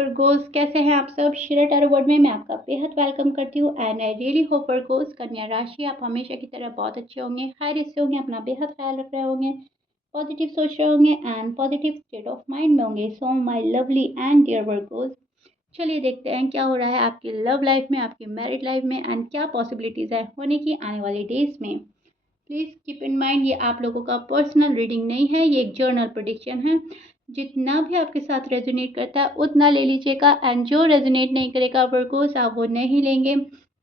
Virgo's, कैसे हैं आप सब। शिरा टैरो वर्ड में मैं आपका बेहद वेलकम करती हूँ and I really hope Virgo's कन्या राशि आप हमेशा की तरह बहुत अच्छे होंगे, हाई रिस्क से होंगे, अपना बेहद ख्याल रख रहे होंगे, पॉजिटिव सोच रहे होंगे and positive state of mind में होंगे। So my lovely and dear Virgos, चलिए देखते हैं क्या हो रहा है आपकी लव लाइफ में, आपकी मैरिड लाइफ में एंड क्या पॉसिबिलिटीज़ है होने की आने वाले डेज में। प्लीज़ कीप इन माइंड ये आप लोगों का पर्सनल रीडिंग नहीं है, ये एक जर्नल प्रेडिक्शन है। जितना भी आपके साथ रेजोनेट करता है उतना ले लीजिएगा एंड जो रेजोनेट नहीं करेगा वर्गोस आप वो नहीं लेंगे।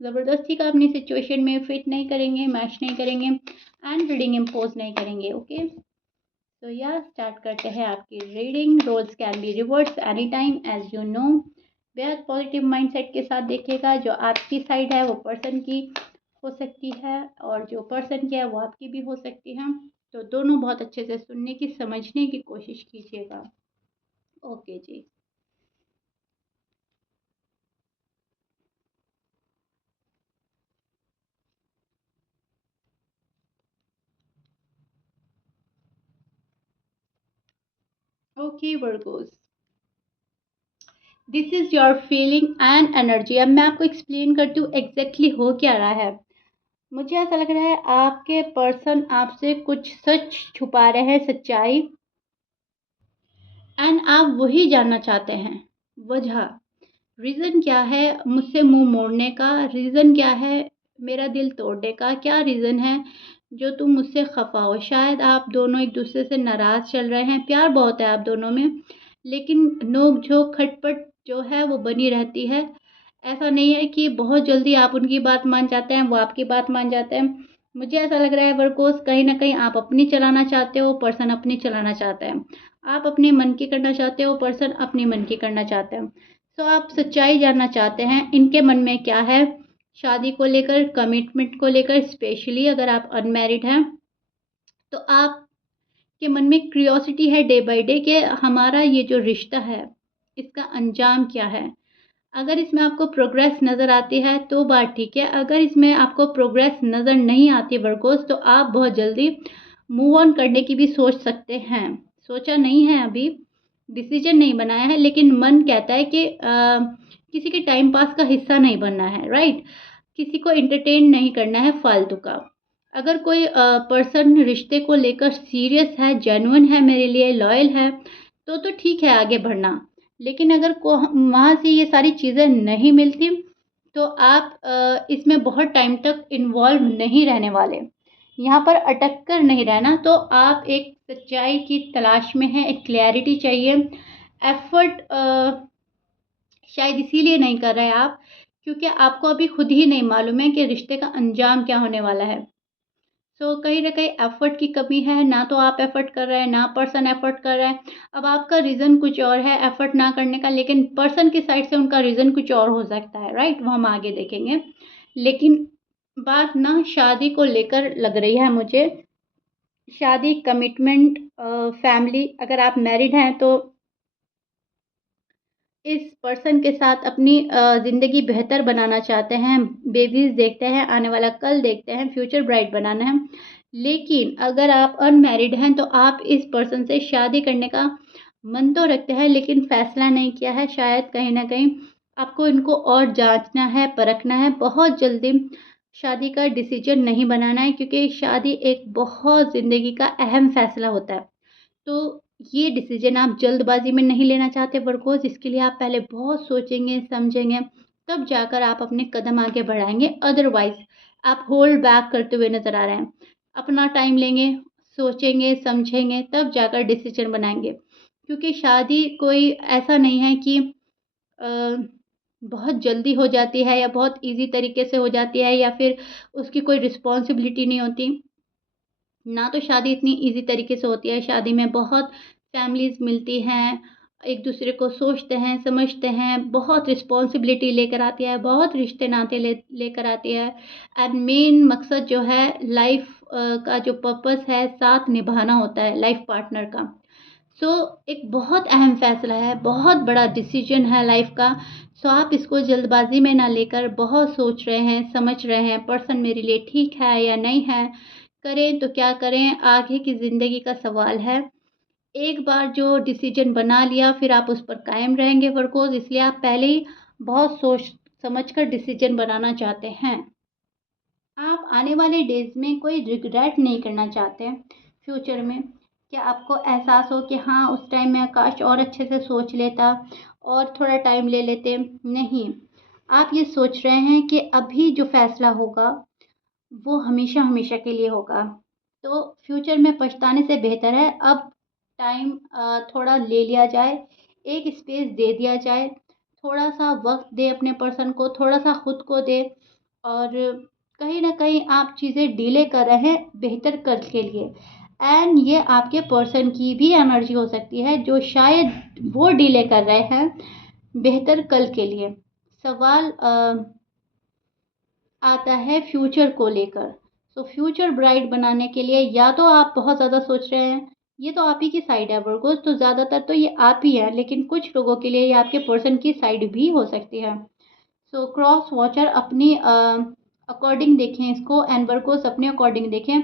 ज़बरदस्ती का अपनी सिचुएशन में फिट नहीं करेंगे, मैच नहीं करेंगे एंड रीडिंग इम्पोज नहीं करेंगे। ओके, तो या स्टार्ट करते हैं आपकी reading. Roles can be reverse any time as you know. बेहद पॉजिटिव माइंडसेट के साथ देखिएगा। जो आपकी साइड है वो पर्सन की हो सकती है और जो पर्सन की है वो आपकी भी हो सकती है, तो दोनों बहुत अच्छे से सुनने की, समझने की कोशिश कीजिएगा। Okay ji. Okay Virgos, this is your feeling and energy. अब मैं आपको एक्सप्लेन करती हूँ एग्जैक्टली हो क्या रहा है। मुझे ऐसा लग रहा है आपके पर्सन आपसे कुछ सच छुपा रहे हैं, सच्चाई, एंड आप वही जानना चाहते हैं। वजह, रीज़न क्या है मुझसे मुंह मोड़ने का, रीज़न क्या है मेरा दिल तोड़ने का, क्या रीज़न है जो तुम मुझसे खफा हो। शायद आप दोनों एक दूसरे से नाराज़ चल रहे हैं, प्यार बहुत है आप दोनों में, लेकिन नोक झोंक खटपट जो है वो बनी रहती है। ऐसा नहीं है कि बहुत जल्दी आप उनकी बात मान जाते हैं, वो आपकी बात मान जाते हैं। मुझे ऐसा लग रहा है वर्कोस, कहीं ना कहीं आप अपनी चलाना चाहते हो, पर्सन अपनी चलाना चाहता है। आप अपने मन की करना चाहते हो, पर्सन अपने मन की करना चाहते हैं। तो आप सच्चाई जानना चाहते हैं इनके मन में क्या है, शादी को लेकर, कमिटमेंट को लेकर। स्पेशली अगर आप अनमैरिड हैं तो आपके मन में क्यूरियोसिटी है डे बाय डे कि हमारा ये जो रिश्ता है इसका अंजाम क्या है। अगर इसमें आपको प्रोग्रेस नज़र आती है तो बात ठीक है, अगर इसमें आपको प्रोग्रेस नज़र नहीं आती वर्कोस, तो आप बहुत जल्दी मूव ऑन करने की भी सोच सकते हैं। सोचा नहीं है अभी, डिसीजन नहीं बनाया है, लेकिन मन कहता है कि किसी के टाइम पास का हिस्सा नहीं बनना है, राइट। किसी को एंटरटेन नहीं करना है फालतू का। अगर कोई पर्सन रिश्ते को लेकर सीरियस है, जेन्युइन है, मेरे लिए लॉयल है, तो ठीक है आगे बढ़ना। लेकिन अगर को वहाँ से ये सारी चीज़ें नहीं मिलती तो आप इसमें बहुत टाइम तक इन्वॉल्व नहीं रहने वाले। यहाँ पर अटक कर नहीं रहना, तो आप एक सच्चाई की तलाश में हैं, एक क्लैरिटी चाहिए। एफर्ट शायद इसीलिए नहीं कर रहे आप क्योंकि आपको अभी खुद ही नहीं मालूम है कि रिश्ते का अंजाम क्या होने वाला है। सो कहीं ना कहीं एफर्ट की कमी है, ना तो आप एफर्ट कर रहे हैं ना पर्सन एफर्ट कर रहा है। अब आपका रीज़न कुछ और है एफर्ट ना करने का, लेकिन पर्सन की साइड से उनका रीज़न कुछ और हो सकता है, राइट, वो हम आगे देखेंगे। लेकिन बात ना शादी को लेकर लग रही है मुझे। शादी, कमिटमेंट, फैमिली, अगर आप मैरिड हैं तो इस पर्सन के साथ अपनी ज़िंदगी बेहतर बनाना चाहते हैं, बेबीज़ देखते हैं, आने वाला कल देखते हैं, फ्यूचर ब्राइट बनाना है। लेकिन अगर आप अनमैरिड हैं तो आप इस पर्सन से शादी करने का मन तो रखते हैं लेकिन फ़ैसला नहीं किया है। शायद कहीं न कहीं आपको इनको और जाँचना है, परखना है, बहुत जल्दी शादी का डिसीजन नहीं बनाना है, क्योंकि शादी एक बहुत ज़िंदगी का अहम फ़ैसला होता है। तो ये डिसीजन आप जल्दबाजी में नहीं लेना चाहते वर्कोस, इसके लिए आप पहले बहुत सोचेंगे, समझेंगे, तब जाकर आप अपने कदम आगे बढ़ाएँगे। अदरवाइज़ आप होल्ड बैक करते हुए नज़र आ रहे हैं। अपना टाइम लेंगे, सोचेंगे, समझेंगे, तब जाकर डिसीजन बनाएँगे। क्योंकि शादी कोई ऐसा नहीं है कि अ, बहुत जल्दी हो जाती है या बहुत ईज़ी तरीके से हो जाती है या फिर उसकी कोई रिस्पॉन्सिबिलिटी नहीं होती। ना तो शादी इतनी इजी तरीके से होती है। शादी में बहुत फैमिलीज़ मिलती हैं, एक दूसरे को सोचते हैं, समझते हैं, बहुत रिस्पॉन्सिबिलिटी लेकर आती है, बहुत रिश्ते नाते लेकर आती है। एंड मेन मकसद जो है लाइफ का जो पर्पस है साथ निभाना होता है लाइफ पार्टनर का। सो एक बहुत अहम फ़ैसला है, बहुत बड़ा डिसीजन है लाइफ का। सो आप इसको जल्दबाजी में ना लेकर बहुत सोच रहे हैं, समझ रहे हैं, पर्सन मेरे लिए ठीक है या नहीं है, करें तो क्या करें, आगे की ज़िंदगी का सवाल है। एक बार जो डिसीजन बना लिया फिर आप उस पर कायम रहेंगे वर्कोस, इसलिए आप पहले ही बहुत सोच समझ कर डिसीजन बनाना चाहते हैं। आप आने वाले डेज़ में कोई रिग्रेट नहीं करना चाहते हैं फ्यूचर में, कि आपको एहसास हो कि हाँ, उस टाइम मैं काश और अच्छे से सोच लेता और थोड़ा टाइम ले लेते। नहीं, आप ये सोच रहे हैं कि अभी जो फ़ैसला होगा, वो हमेशा-हमेशा के लिए होगा। तो फ्यूचर में पछताने से बेहतर है अब टाइम थोड़ा ले लिया जाए, एक स्पेस दे दिया जाए, थोड़ा-सा वक़्त दें अपने पर्सन को, थोड़ा-सा खुद को दें और कहीं न कहीं आप चीज़ें डिले कर रहे हैं बेहतर कल के लिए। एंड ये आपके पर्सन की भी एनर्जी हो सकती है जो शायद वो डिले कर रहे हैं बेहतर कल के लिए। सवाल आता है फ्यूचर को लेकर। सो फ्यूचर ब्राइट बनाने के लिए या तो आप बहुत ज़्यादा सोच रहे हैं, ये तो आप ही की साइड है वर्गोस, तो ज़्यादातर तो ये आप ही है, लेकिन कुछ लोगों के लिए ये आपके पर्सन की साइड भी हो सकती है। सो क्रॉस वॉचर अपनी अकॉर्डिंग देखें इसको, एंड वर्गोस अपने अकॉर्डिंग देखें।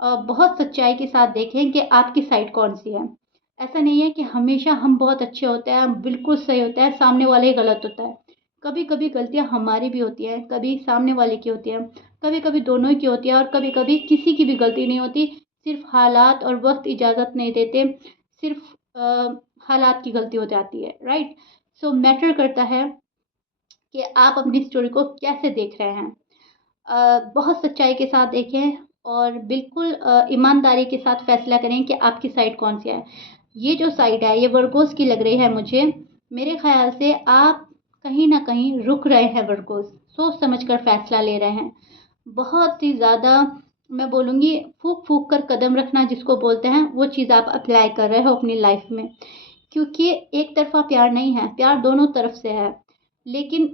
बहुत सच्चाई के साथ देखें कि आपकी साइड कौन सी है। ऐसा नहीं है कि हमेशा हम बहुत अच्छे होते हैं, बिल्कुल सही होता है, सामने वाले ही गलत होता है। कभी-कभी गलतियाँ हमारी भी होती हैं, कभी सामने वाले की होती हैं, कभी-कभी दोनों की होती है और कभी-कभी किसी की भी गलती नहीं होती, सिर्फ़ हालात और वक़्त इजाज़त नहीं देते, सिर्फ़ हालात की गलती हो जाती है, राइट? सो मैटर करता है कि आप अपनी स्टोरी को कैसे देख रहे हैं। बहुत सच्चाई के साथ देखें और बिल्कुल ईमानदारी के साथ फ़ैसला करें कि आपकी साइड कौन-सी है। ये जो साइड है, ये वर्गोस की लग रही है मुझे। मेरे ख़्याल से आप कहीं न कहीं रुक रहे हैं वर्गोस, सोच समझ कर फ़ैसला ले रहे हैं। बहुत ही ज़्यादा मैं बोलूँगी फूँक-फूँक कर कदम रखना जिसको बोलते हैं, वो चीज़ आप अप्लाई कर रहे हो अपनी लाइफ़ में। क्योंकि एक तरफ़ा प्यार नहीं है, प्यार दोनों तरफ से है। लेकिन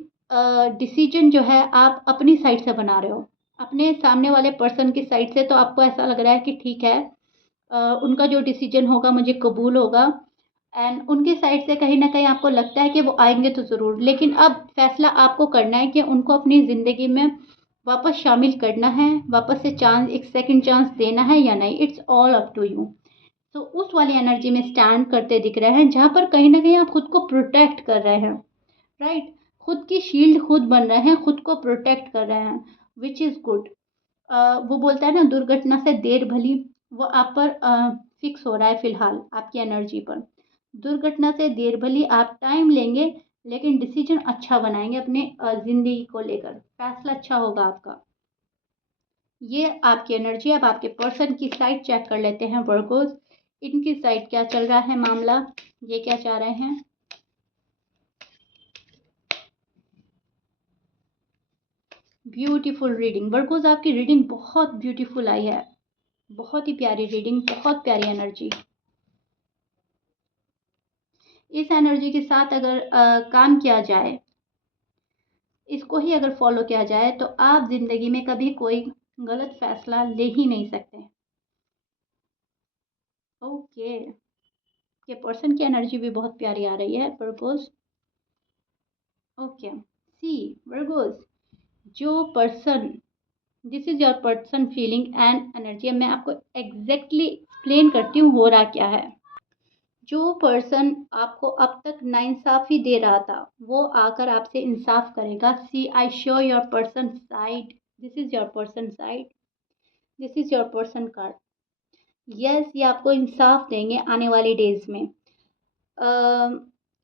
डिसीज़न जो है आप अपनी साइड से बना रहे हो। अपने सामने वाले पर्सन की साइड से तो आपको ऐसा लग रहा है कि ठीक है, उनका जो डिसीज़न होगा मुझे कबूल होगा एंड उनकी साइड से कहीं न कहीं आपको लगता है कि वो आएँगे तो ज़रूर। लेकिन अब फ़ैसला आपको करना है कि उनको अपनी ज़िंदगी में वापस शामिल करना है, वापस से चांस एक सेकंड चांस देना है या नहीं, it's all up to you. तो उस वाली एनर्जी में स्टैंड करते दिख रहे हैं, जहाँ पर कहीं न कहीं आप खुद को प्रोटेक्ट कर रहे हैं, राइट? खुद की शील्ड खुद बन रहे हैं, खुद को प्रोटेक्ट कर रहे हैं, व्हिच इज़ गुड। वो बोलता है ना दुर्घटना से देर भली, वो आप पर फिक्स हो रहा है फ़िलहाल आपकी एनर्जी पर। दुर्घटना से देर भली आप टाइम लेंगे, लेकिन डिसीज़न अच्छा बनाएँगे अपने ज़िंदगी को लेकर, फ़ैसला अच्छा होगा आपका। ये आपकी एनर्जी है। अब आपके पर्सन की साइड चेक कर लेते हैं वर्गोज़। इनकी साइड क्या चल रहा है मामला, ये क्या चाह रहे हैं? ब्यूटीफुल रीडिंग वर्गोज़, आपकी रीडिंग बहुत ब्यूटीफुल आई है। बहुत ही प्यारी रीडिंग, बहुत प्यारी एनर्जी। इस एनर्जी के साथ अगर काम किया जाए, इसको ही अगर फॉलो किया जाए तो आप ज़िंदगी में कभी कोई गलत फ़ैसला ले ही नहीं सकते। ओके, ये पर्सन की एनर्जी भी बहुत प्यारी आ रही है वर्गोज़। ओके, सी वर्गोज़, जो person this is your person feeling and energy. अब मैं आपको एग्ज़ैक्टली एक्सप्लेन करती हूँ हो रहा क्या है। जो पर्सन आपको अब तक नाइंसाफ़ी दे रहा था, वो आकर आपसे इंसाफ़ करेगा। See I show your person side, this is your person side, this is your person card. Yes, ये आपको इंसाफ़ देंगे आने वाली डेज़ में।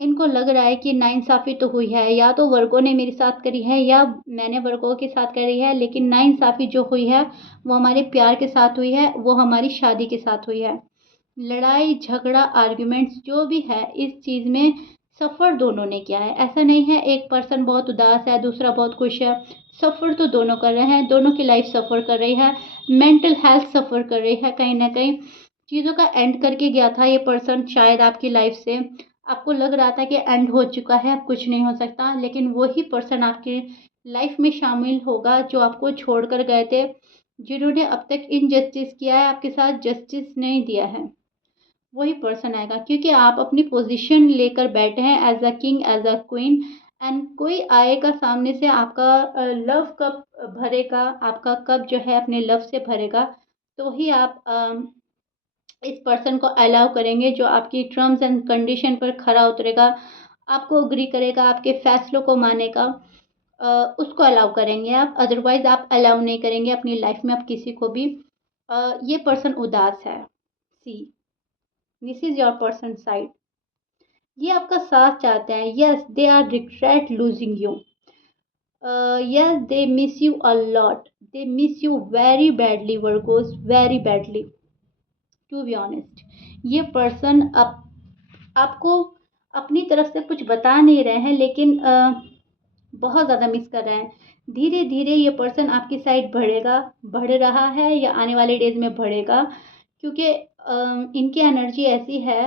इनको लग रहा है कि नाइंसाफ़ी तो हुई है, या तो वर्गों ने मेरे साथ करी है या मैंने वर्गों के साथ करी है, लेकिन नाइंसाफ़ी जो हुई है, वो हमारे प्यार के साथ हुई है, वो हमारी शादी के साथ हुई है। लड़ाई, झगड़ा, आर्ग्यूमेंट्स जो भी है, इस चीज़ में सफ़र दोनों ने किया है। ऐसा नहीं है एक पर्सन बहुत उदास है, दूसरा बहुत खुश है। सफ़र तो दोनों कर रहे हैं, दोनों की लाइफ़ सफ़र कर रही है, मेंटल हेल्थ सफ़र कर रही है कहीं न कहीं। चीज़ों का एंड करके गया था ये पर्सन शायद आपकी लाइफ़ से। आपको लग रहा था कि एंड हो चुका है, अब कुछ नहीं हो सकता, लेकिन वही पर्सन आपके लाइफ़ में शामिल होगा जो आपको छोड़ कर गए थे, जिन्होंने अब तक इनजस्टिस किया है, आपके साथ जस्टिस नहीं दिया है। वही पर्सन आएगा क्योंकि आप अपनी पोजीशन लेकर बैठे हैं as a king, as a queen, and कोई आएगा सामने से आपका लव कप भरेगा, आपका कप जो है अपने लव से भरेगा, तो ही आप इस पर्सन को अलाउ करेंगे जो आपकी टर्म्स एंड कंडीशन पर खरा उतरेगा, आपको एग्री करेगा, आपके फैसलों को मानेगा, उसको अलाउ करेंगे आप। अदरवाइज आप अलाउ नहीं करेंगे अपनी लाइफ में आप किसी को भी। ये पर्सन उदास है। See, this is your person side. ये आपका साथ चाहते हैं। Yes, they are regret losing you. Yes, they miss you a lot. They miss you very badly Virgos, very badly, to be honest. ये पर्सन आपको अपनी तरफ से कुछ बता नहीं रहे हैं, लेकिन बहुत ज़्यादा मिस कर रहे हैं। धीरे धीरे ये पर्सन आपकी साइड बढ़ेगा, बढ़ रहा है या आने वाले डेज में बढ़ेगा, क्योंकि इनकी एनर्जी ऐसी है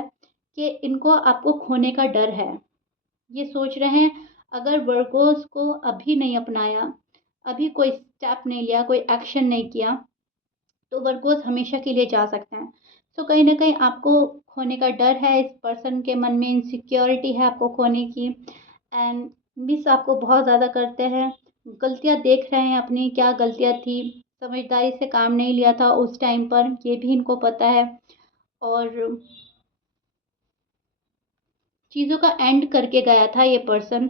कि इनको आपको खोने का डर है। ये सोच रहे हैं अगर वर्गोस को अभी नहीं अपनाया, अभी कोई स्टेप नहीं लिया, कोई एक्शन नहीं किया, तो वर्गोस हमेशा के लिए जा सकते हैं। सो कहीं ना कहीं आपको खोने का डर है, इस पर्सन के मन में इनसिक्योरिटी है आपको खोने की, एंड मिस आपको बहुत ज़्यादा करते हैं। गलतियाँ देख रहे हैं अपनी, क्या गलतियाँ थी, समझदारी से काम नहीं लिया था उस टाइम पर, ये भी इनको पता है। और चीज़ों का एंड करके गया था ये पर्सन,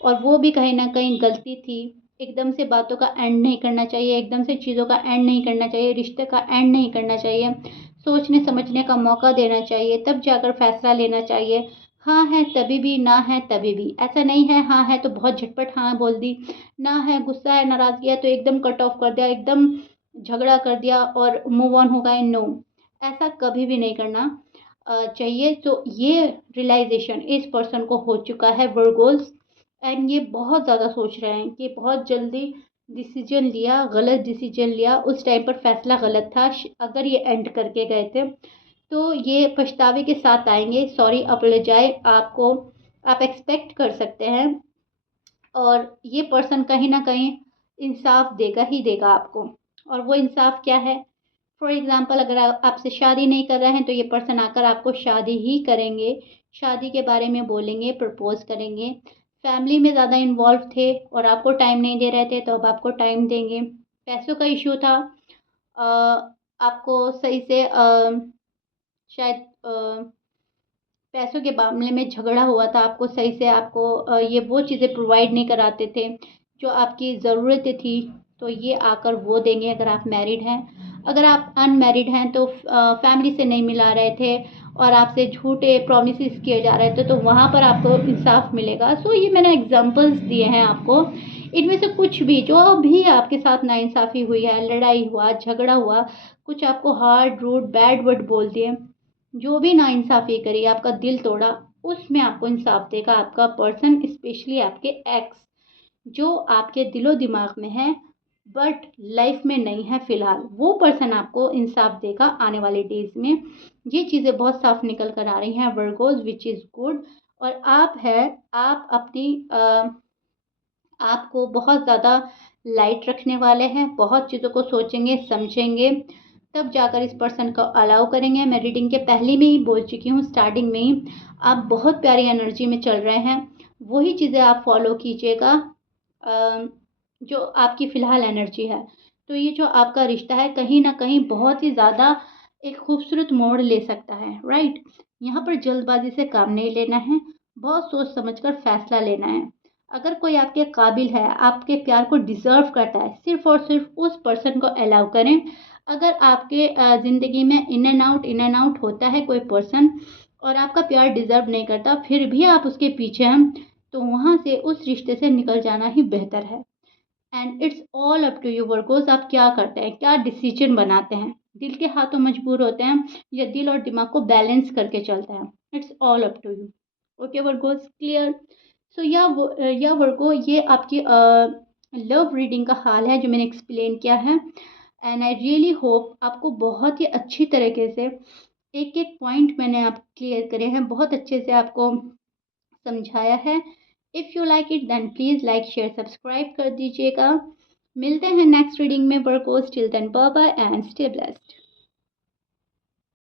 और वो भी कहीं न कहीं गलती थी। एकदम से बातों का एंड नहीं करना चाहिए, एकदम से चीज़ों का एंड नहीं करना चाहिए, रिश्ते का एंड नहीं करना चाहिए। सोचने समझने का मौका देना चाहिए, तब जाकर फैसला लेना चाहिए। हाँ है तभी भी, ना है तभी भी। ऐसा नहीं है हाँ है तो बहुत झटपट हाँ बोल दी, ना है गुस्सा है नाराज़गी है तो एकदम कट ऑफ कर दिया, एकदम झगड़ा कर दिया और मूव ऑन हो गए। नो, ऐसा कभी भी नहीं करना चाहिए। तो ये रियलाइजेशन इस पर्सन को हो चुका है वर्गोस, एंड ये बहुत ज़्यादा सोच रहे हैं कि बहुत जल्दी डिसीजन लिया, गलत डिसीजन लिया, उस टाइम पर फैसला गलत था। अगर ये एंड करके गए थे तो ये पछतावे के साथ आएंगे। सॉरी अपोलोजाइज आपको, आप एक्सपेक्ट कर सकते हैं। और ये पर्सन कहीं ना कहीं इंसाफ देगा ही देगा आपको। और वो इंसाफ क्या है? फॉर एग्ज़ाम्पल अगर आपसे शादी नहीं कर रहे हैं तो ये पर्सन आकर आपको शादी ही करेंगे, शादी के बारे में बोलेंगे, प्रपोज करेंगे। फैमिली में ज़्यादा इन्वॉल्व थे और आपको टाइम नहीं दे रहे थे, तो अब आपको टाइम देंगे। पैसों का इशू था, अ, आपको सही से शायद पैसों के मामले में झगड़ा हुआ था, आपको सही से आपको ये वो चीज़ें प्रोवाइड नहीं कराते थे जो आपकी ज़रूरतें थी, तो ये आकर वो देंगे अगर आप मैरिड हैं। अगर आप अनमैरिड हैं तो फैमिली से नहीं मिला रहे थे और आपसे झूठे प्रोमिसेस किए जा रहे थे, तो वहाँ पर आपको इंसाफ मिलेगा। सो ये मैंने एग्जांपल्स दिए हैं आपको, इनमें से कुछ भी जो भी आपके साथ नाइंसाफ़ी हुई है, लड़ाई हुआ, झगड़ा हुआ, कुछ आपको हार्ड रूड बैड वर्ड बोल दिए, जो भी नाइंसाफ़ी करी, आपका दिल तोड़ा, उसमें आपको इंसाफ देगा आपका पर्सन, स्पेशली आपके एक्स, जो आपके दिलो दिमाग में है बट लाइफ में नहीं है फ़िलहाल। वो पर्सन आपको इंसाफ देगा आने वाले डेज़ में। ये चीज़ें बहुत साफ निकल कर आ रही हैं वर्गोज़, विच इज़ गुड। और आप अपनी आपको बहुत ज़्यादा लाइट रखने वाले हैं, बहुत चीज़ों को सोचेंगे, समझेंगे, तब जाकर इस पर्सन को अलाउ करेंगे। मैं रीडिंग के पहले में ही बोल चुकी हूँ, स्टार्टिंग में ही, आप बहुत प्यारी एनर्जी में चल रहे हैं, वही चीज़ें आप फॉलो कीजिएगा जो आपकी फ़िलहाल एनर्जी है। तो ये जो आपका रिश्ता है कहीं न कहीं बहुत ही ज़्यादा एक खूबसूरत मोड़ ले सकता है, राइट? यहाँ पर जल्दबाज़ी से काम नहीं लेना है, बहुत सोच समझ कर फ़ैसला लेना है। अगर कोई आपके काबिल है, आपके प्यार को डिज़र्व करता है, सिर्फ़ और सिर्फ़ उस पर्सन को अलाउ करें। अगर आपके ज़िंदगी में इन एंड आउट होता है कोई पर्सन और आपका प्यार डिज़र्व नहीं करता, फिर भी आप उसके पीछे हैं, तो वहाँ से उस रिश्ते से निकल जाना ही बेहतर है। And it's all up to you Virgos, आप क्या करते हैं, क्या डिसीजन बनाते हैं? दिल के हाथों मजबूर होते हैं या दिल और दिमाग को बैलेंस करके चलते हैं? It's all up to you. Okay Virgos, clear? So या वर्गो, ये आपकी लव रीडिंग का हाल है जो मैंने एक्सप्लेन किया है। एंड आई रियली होप आपको बहुत ही अच्छी तरीके से एक एक पॉइंट मैंने आप क्लियर करे हैं, बहुत अच्छे से आपको समझाया है। If you like it then please like share subscribe कर दीजिएगा। मिलते हैं नेक्स्ट रीडिंग में Virgos, till then bye bye and stay blessed.